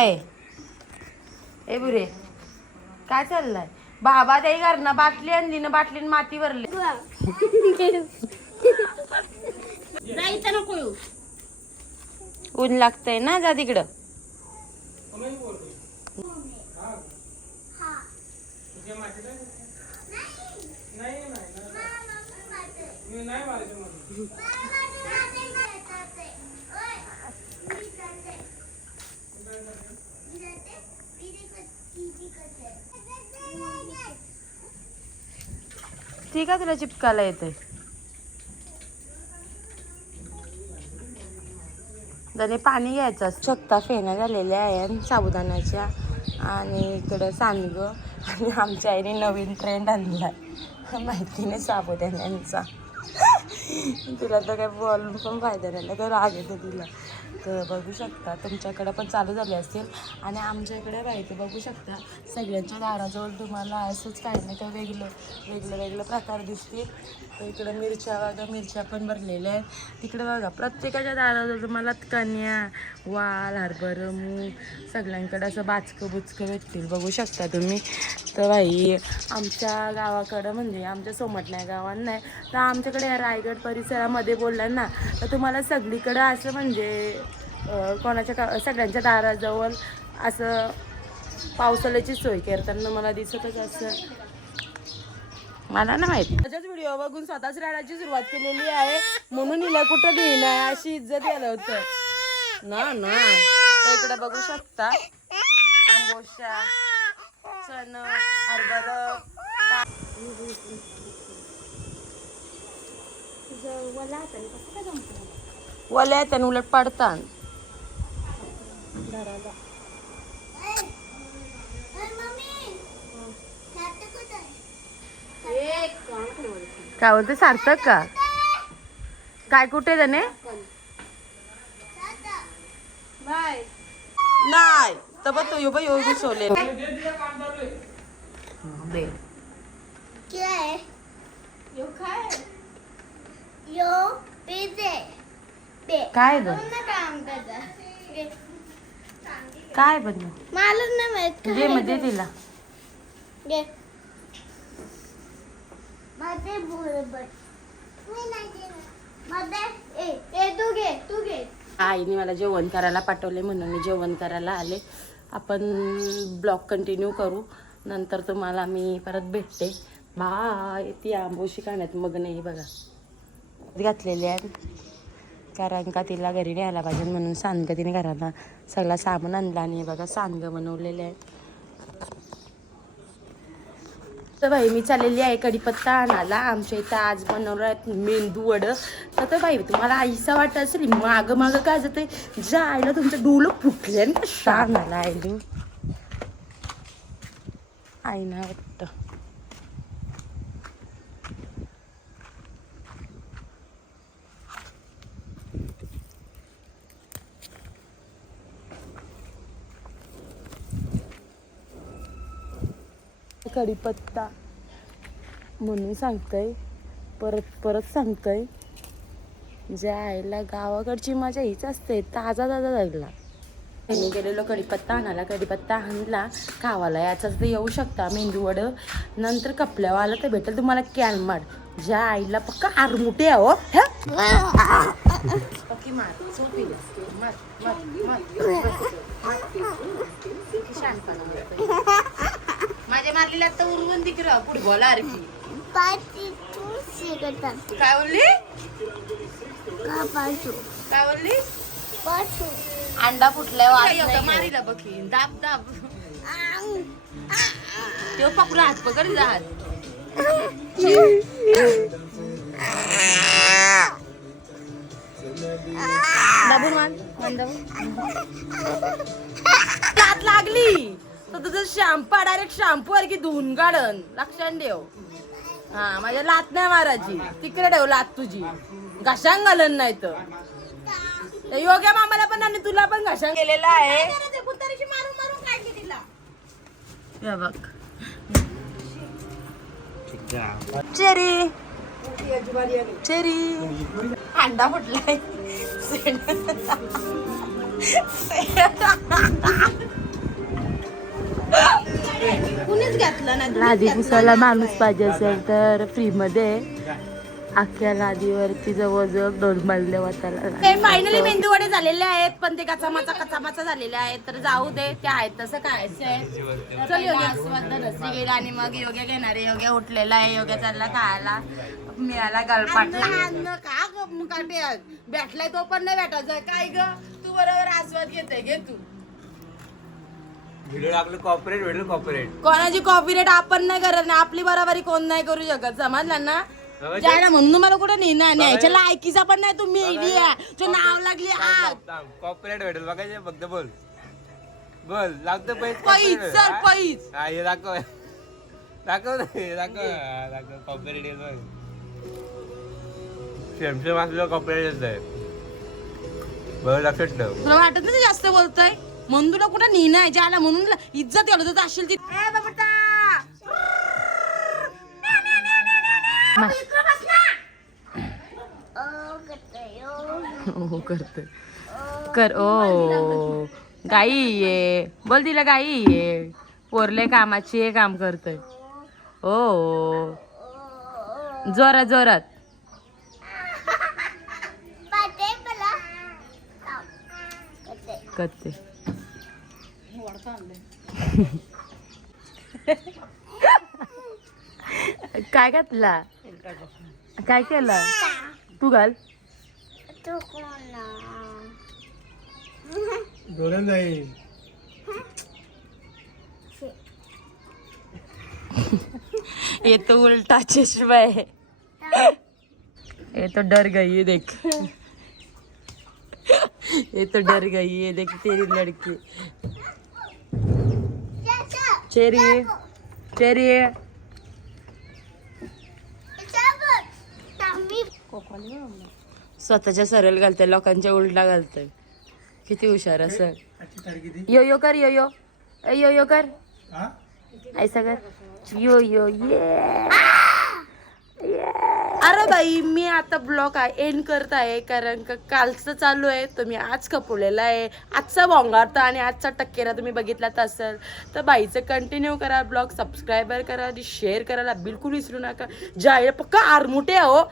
ए बुरे काय चाललंय बाबा ते कर ना बाटली आणली ना बाटलीन माती भरली ऊन लागतंय ना जा तिकडं ठीक आहे तुला चिपकायला येते त्याने पाणी घ्यायचं शकता फेण्या झालेल्या आहे साबुदाण्याच्या आणि इकडं सांडगं आणि आमच्या आईने नवीन ट्रेंड आणलाय माहिती नाही साबुदाण्यांचा तुला तर काय बोलून पण फायदा नाही काय राग येतो तिला तर बघू शकता तुमच्याकडे पण चालू झाले असतील आणि आमच्या इकडे माहिती बघू शकता सगळ्यांच्या दाराजवळ तुम्हाला असंच काही नाही काही वेगळे प्रकार दिसतील तर इकडे मिरच्या पण भरलेल्या आहेत तिकडे बघा प्रत्येकाच्या दाराजवळ तुम्हाला कन्या वाल हरभरा मूग सगळ्यांकडे असं बुचकं भेटतील बघू शकता तुम्ही तर बाई आमच्या गावाकडं म्हणजे आमच्या सोमटण्या गावात नाही तर आमच्याकडे या रायगड परिसरामध्ये बोललं ना तर तुम्हाला सगळीकडं असं म्हणजे सगळ्यांच्या दाराजवळ असं पावसाळ्याची सोय करताना मला दिसतच असं मला ना माहित त्याच्याच व्हिडिओ बघून स्वतःच रडायची सुरुवात केलेली आहे म्हणून हिला कुठं घेणार अशी इज्जत यायला होतं ना तर इकडे बघू शकता आंबोशा चण हरभरा वल्या येतात उलट पाडतात काय बोलते सार्थक का काय कुठे त्याने नाही तर बघ तो बाई येऊ घुसवले काय काय बनव मला नाही माहित घे मध्ये तिला घे मध्ये बरोबर मी नाही देणार मध्ये ए तू घे आईने मला जेवण करायला पाठवले म्हणून मी जेवण करायला आले आपण ब्लॉग कंटिन्यू करू नंतर तुम्हाला मी परत भेटते बाय ती आंबोशी खाण्यात मग नाही बघा घातलेली आहे कारण का तिला घरी न्यायला पाहिजे म्हणून सांडगं तिने घराला सगळा सामान आणला आणि बघा सांडगं बनवलेले आहे तर बाई मी चाललेली आहे कढीपत्ता आणायला आमच्या इथं आज बनवलं आहे मेंदू वडं तर बाई तुम्हाला आईसा वाटत असेल मागं काय जाते ज्या आईला तुमचं डोलं फुटले ना शान आला आईला आईना वाटतं कढीपत्ता म्हणून सांगतोय परत सांगतोय ज्या आईला गावाकडची माझ्या हीच असते ताजा लागला मी गेलेलो कढीपत्ता आणला खावाला याचाच तर येऊ शकता मेंदू वड नंतर कपल्यावाला तर भेटेल तुम्हाला कॅलमाड ज्या आईला पक्का आरमुटे आहो पक्की मार माझ्या मारलेला आता उरवून दिकरा पुढे बोला अरे काय बोलली काय बोलली अंडा फुटलाय मारीला बघी दाब तेव्हा पकडू हात पकड जात दाबून हात लागली तर तुझं शॅम्पू डायरेक्ट शॅम्पू की धुवून काढन लक्षात ठेव हा माझ्या लात नाही मारायची तिकडे ठेव लात तुझी घशांग घालन नाही तर योग्य मामाला पण आणि तुला पण घशांग गेलेला आहे बघ चेरी अंडा फुटलाय कुणीच घेतलं नाही लादी पुसायला माणूस पाहिजे असेल तर फ्री मध्ये अख्ख्या लादीवरती जवळजवळ 2 मजले वाचायला. ते फायनली मेंदूवडे झालेले आहेत पण ते कचामाचा झालेले आहेत तर जाऊ दे ते आहेत तसं खायचंय. चल योग्य रस्सी गेला आणि मग योग्य घेणारे योग्य उठलेला आहे योग्य चालला खायला मिळाला गलपाटला का भेटलाय तो पण नाही भेटायचा काय ग तू बरोबर आस्वाद घेते घे तू. व्हिडिओ आपलं कॉपरेट कोणाची कॉपीराईट आपण नाही करत नाही आपली बरोबरी कोण नाही करू शकत समजलं ना. जायला म्हणून तुम्हाला कुठे न्यायच्या लायकीचा पण नाही तुम्ही नाव लागली कॉपरेट भेटेल बघायचे फक्त बोल लागतं पैस पैस हे दाखव कॉपरेट येईल बघ सेम असलं कॉपरेट येत आहे बरं लक्षात ठेव. तुला वाटत नाही जास्त बोलतोय म्हणून तुला कुठं नाही ज्याला म्हणून इज्जत एवढं तर असेल ती करते कर ओ गाई ये बोल तिला गाई ये पोरले कामाची हे काम करतोय ओ जोरात जोरात करते. काय घातला काय केलं तू घाल ये तो उल्टा चश्मा है ये तो डर गई है देख ये तो डर गई है देख तेरी लड़की चेरी चेरी स्वतःच्या सरळ घालते लोकांच्या उलटा घालते किती हुशार असं. यो यो कर यो यो यो यो कर ऐसा कर यो यो ये. अरे बाई मी आता ब्लॉग एंड करत आहे कारण का कालचं चालू आहे तर मी आज कपवलेला आहे आजचा भोंगारता आणि आजचा टक्केरा तुम्ही बघितलात असेल तर बाईचं कंटिन्यू करा ब्लॉग सबस्क्राईबर करा आणि शेअर करायला बिलकुल विसरू नका. जाय पक्का आरमुटे हो.